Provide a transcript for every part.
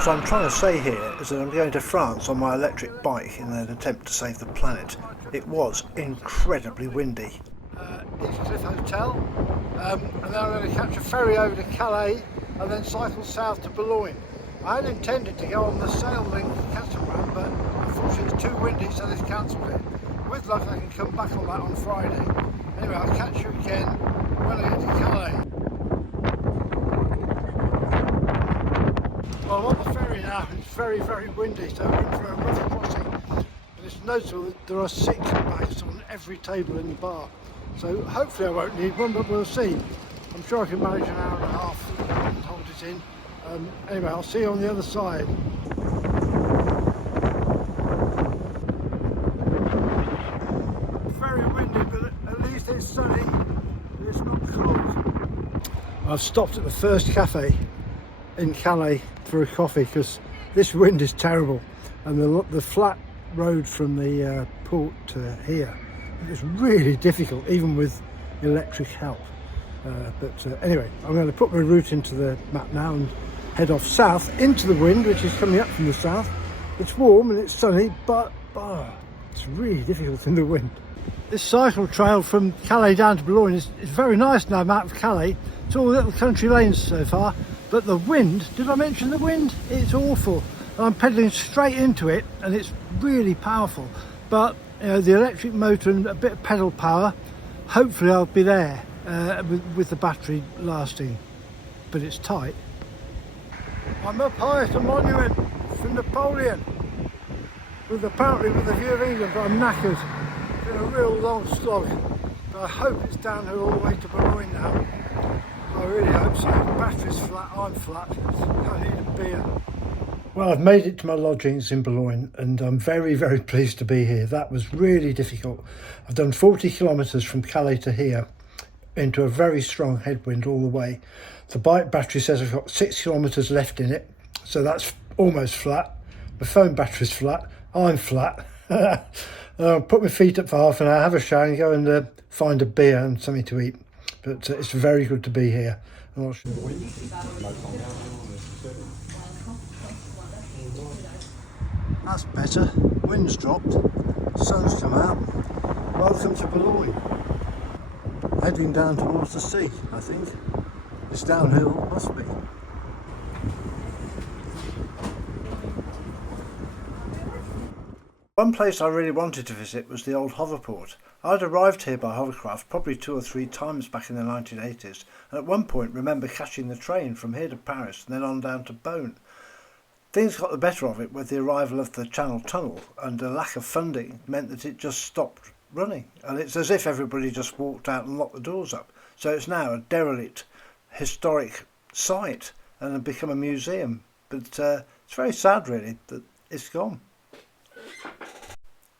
What I'm trying to say here is that I'm going to France on my electric bike in an attempt to save the planet. It was incredibly windy. Eastcliff Hotel, and then I'm going to catch a ferry over to Calais and then cycle south to Boulogne. I had intended to go on the sail link catamaran, but unfortunately it's too windy, so they've cancelled it. With luck I can come back on that on Friday. Anyway, I'll catch you again when I get to Calais. Well, I'm on the ferry now. It's very, very windy, so we're in for a rough crossing. And it's noticeable that there are 6 bags on every table in the bar. So hopefully I won't need one, but we'll see. I'm sure I can manage an hour and a half and hold it in. Anyway, I'll see you on the other side. Very windy, but at least it's sunny and it's not cold. I've stopped at the first cafe in Calais for a coffee because this wind is terrible, and the flat road from the port to here is really difficult, even with electric help. Anyway, I'm going to put my route into the map now and head off south into the wind, which is coming up from the south. It's warm and it's sunny, but it's really difficult in the wind. This cycle trail from Calais down to Boulogne is very nice now. I'm out of Calais. It's all little country lanes so far, but the wind, did I mention the wind? It's awful. And I'm pedalling straight into it and it's really powerful. But you know, the electric motor and a bit of pedal power, hopefully I'll be there with the battery lasting, but it's tight. I'm up high at a monument for Napoleon, apparently with a view of England, but I'm knackered. It's been a real long slog, but I hope it's downhill all the way to Boulogne now. I really hope so. The battery's flat, I'm flat, I need a beer. Well, I've made it to my lodgings in Boulogne and I'm very, very pleased to be here. That was really difficult. I've done 40 kilometres from Calais to here into a very strong headwind all the way. The bike battery says I've got 6 kilometres left in it, so that's almost flat. My phone battery's flat, I'm flat. I'll put my feet up for half an hour, have a shower and go and find a beer and something to eat. But it's very good to be here. I'm not sure. That's better. Wind's dropped, sun's come out. Welcome to Boulogne. Heading down towards the sea, I think. It's downhill, must be. One place I really wanted to visit was the old hoverport. I'd arrived here by hovercraft probably 2 or 3 times back in the 1980s, and at one point remember catching the train from here to Paris and then on down to Beaune. Things got the better of it with the arrival of the Channel Tunnel, and a lack of funding meant that it just stopped running, and it's as if everybody just walked out and locked the doors up. So it's now a derelict historic site and had become a museum, but it's very sad really that it's gone.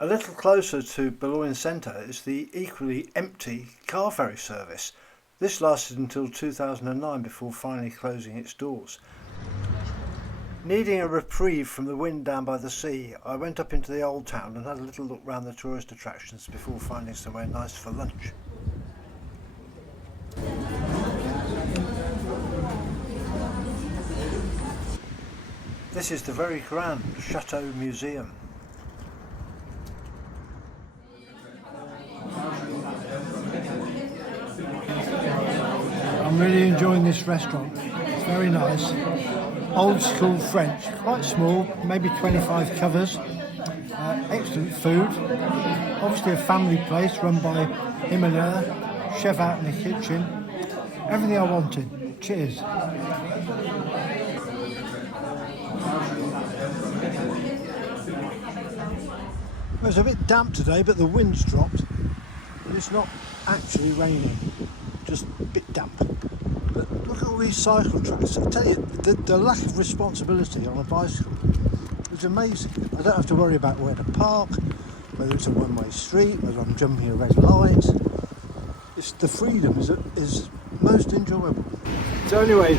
A little closer to Boulogne Centre is the equally empty car ferry service. This lasted until 2009 before finally closing its doors. Needing a reprieve from the wind down by the sea, I went up into the old town and had a little look round the tourist attractions before finding somewhere nice for lunch. This is the very grand Chateau Museum. I'm really enjoying this restaurant. It's very nice. Old school French, quite small, maybe 25 covers. Excellent food. Obviously a family place run by him and her. Chef out in the kitchen. Everything I wanted. Cheers. Well, it's a bit damp today, but the wind's dropped. It's not actually raining, just a bit damp. But look at all these cycle tracks. I tell you, the lack of responsibility on a bicycle is amazing. I don't have to worry about where to park, whether it's a one-way street, whether I'm jumping a red light. It's the freedom is most enjoyable. So anyway,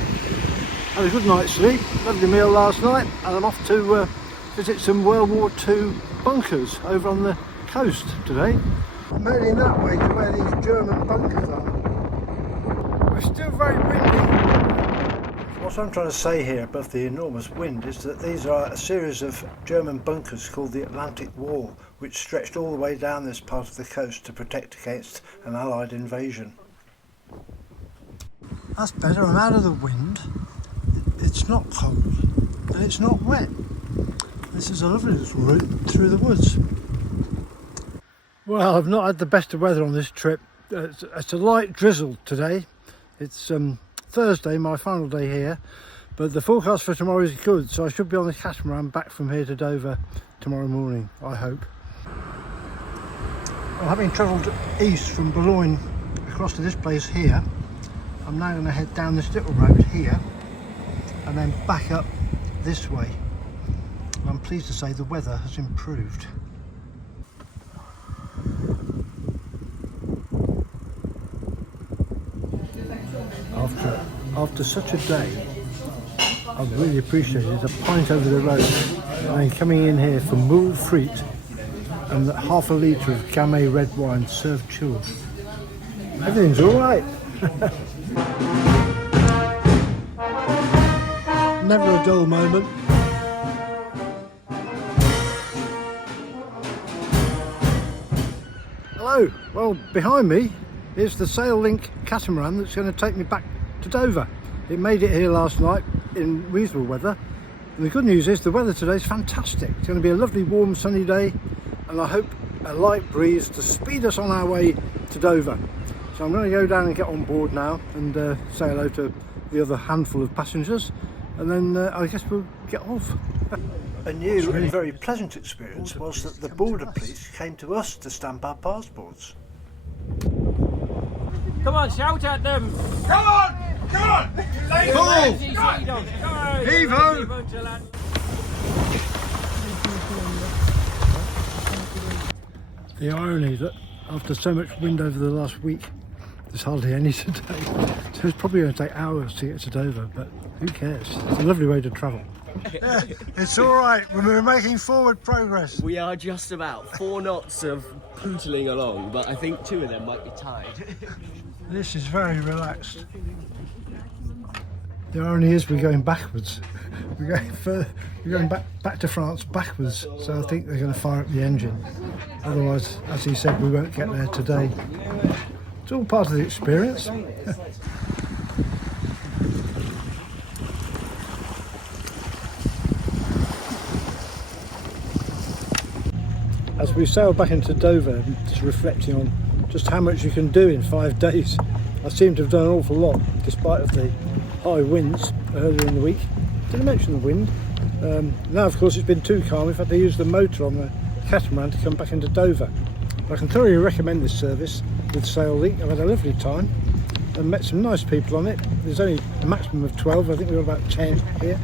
had a good night's sleep, lovely meal last night, and I'm off to visit some World War II bunkers over on the coast today. I'm heading that way to where these German bunkers are. We're still very windy. What I'm trying to say here above the enormous wind is that these are a series of German bunkers called the Atlantic Wall, which stretched all the way down this part of the coast to protect against an Allied invasion. That's better, I'm out of the wind, it's not cold and it's not wet. This is a lovely little route through the woods. Well, I've not had the best of weather on this trip. It's a light drizzle today. It's Thursday, my final day here, but the forecast for tomorrow is good, so I should be on the catamaran back from here to Dover tomorrow morning, I hope. Well, having travelled east from Boulogne across to this place here, I'm now going to head down this little road here and then back up this way. And I'm pleased to say the weather has improved. After such a day, I've really appreciated a pint over the road and then coming in here for moule frite and half a litre of Gamay red wine served chilled. Everything's alright. Never a dull moment. Hello, well behind me is the SailLink catamaran that's going to take me back to Dover. It made it here last night in reasonable weather, and the good news is the weather today is fantastic. It's going to be a lovely warm sunny day, and I hope a light breeze to speed us on our way to Dover. So I'm going to go down and get on board now and say hello to the other handful of passengers, and then I guess we'll get off. A new and very pleasant experience was that the border police came to us to stamp our passports. Come on, shout at them! Come on! Come on! Pull! Heave-ho! The irony that after so much wind over the last week, there's hardly any today. So it's probably going to take hours to get to Dover, but who cares? It's a lovely way to travel. Yeah, it's all right. We're making forward progress. We are just about 4 knots of pootling along, but I think 2 of them might be tied. This is very relaxed. The irony is we're going backwards. We're going further. We're going back to France backwards. So I think they're going to fire up the engine. Otherwise, as he said, we won't get there today. It's all part of the experience. As we sail back into Dover, just reflecting on just how much you can do in 5 days. I seem to have done an awful lot, despite of the high winds earlier in the week. Didn't mention the wind. Now, of course, it's been too calm. We've had to use the motor on the catamaran to come back into Dover. But I can thoroughly recommend this service with SailLink. I've had a lovely time and met some nice people on it. There's only a maximum of 12. I think we're about 10 here.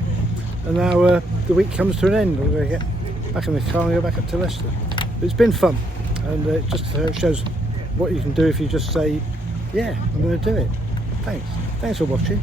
And now the week comes to an end. We're going to get back in the car and go back up to Leicester. But it's been fun, and it just shows what you can do if you just say, yeah, I'm going to do it. Thanks for watching.